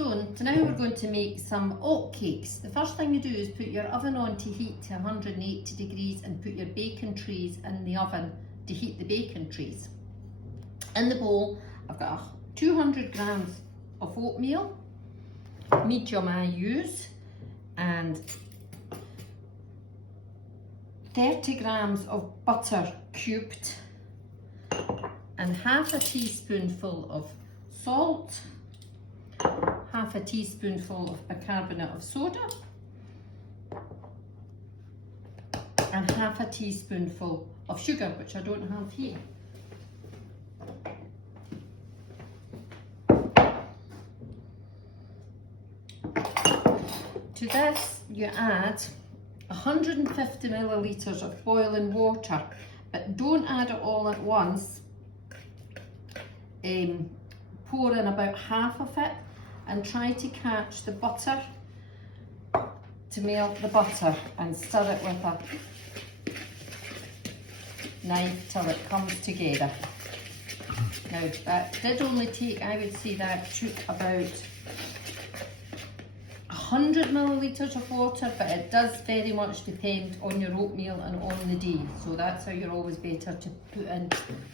So now we're going to make some oat cakes. The first thing you do is put your oven on to heat to 180 degrees and put your bacon trays in the oven to heat the bacon trays. In the bowl, I've got 200 grams of oatmeal, medium I use, and 30 grams of butter cubed, and half a teaspoonful of salt, half a teaspoonful of bicarbonate of soda, and half a teaspoonful of sugar, which I don't have here. To this you add 150 millilitres of boiling water, but don't add it all at once. Pour in about half of it and try to catch the butter, to melt the butter, and stir it with a knife till it comes together. Now that did only take, I would say that took about 100 millilitres of water, but it does very much depend on your oatmeal and on the day. So that's how you're always better to put in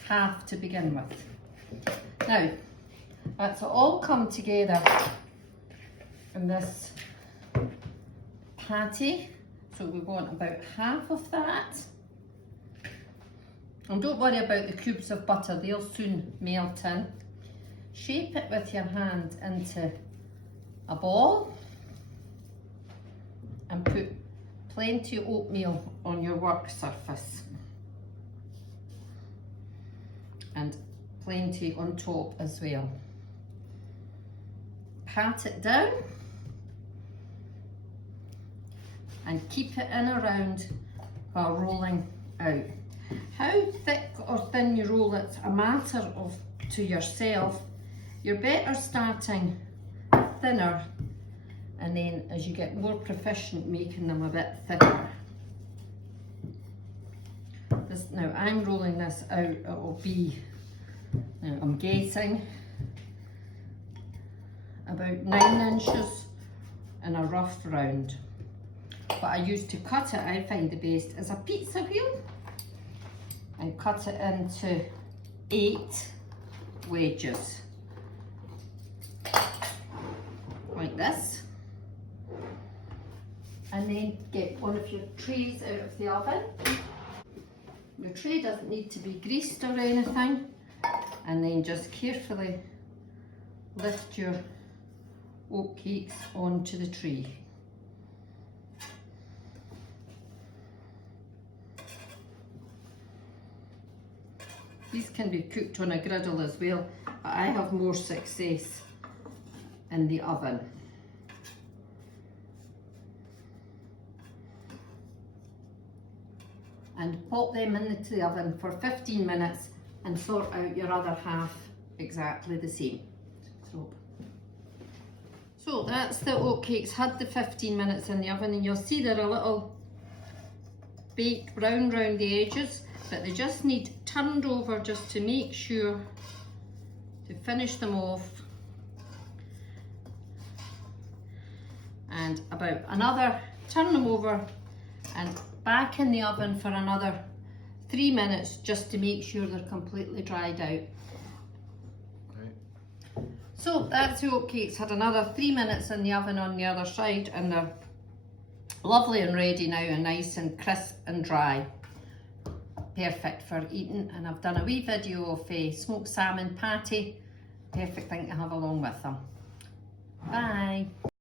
half to begin with. Now, that's all come together in this patty. So we want about half of that. And don't worry about the cubes of butter, they'll soon melt in. Shape it with your hand into a ball and put plenty of oatmeal on your work surface and plenty on top as well. Pat it down and keep it in around while rolling out. How thick or thin you roll it's a matter of to yourself. You're better starting thinner, and then as you get more proficient, making them a bit thicker. Now I'm rolling this out, it will be, now I'm guessing, about 9 inches in a rough round. What I use to cut it, I find the best, is a pizza wheel, and cut it into 8 wedges, like this. And then get one of your trays out of the oven. Your tray doesn't need to be greased or anything. And then just carefully lift your oat cakes onto the tray. These can be cooked on a griddle as well, but I have more success in the oven. And pop them into the oven for 15 minutes and sort out your other half exactly the same. So that's the oat cakes, had the 15 minutes in the oven, and you'll see they're a little baked brown round the edges, but they just need turned over just to make sure to finish them off. And about another, turn them over and back in the oven for another 3 minutes just to make sure they're completely dried out. Right. So that's the oat cakes, had another 3 minutes in the oven on the other side, and they're lovely and ready now and nice and crisp and dry. Perfect for eating, and I've done a wee video of a smoked salmon patty. Perfect thing to have along with them. Bye.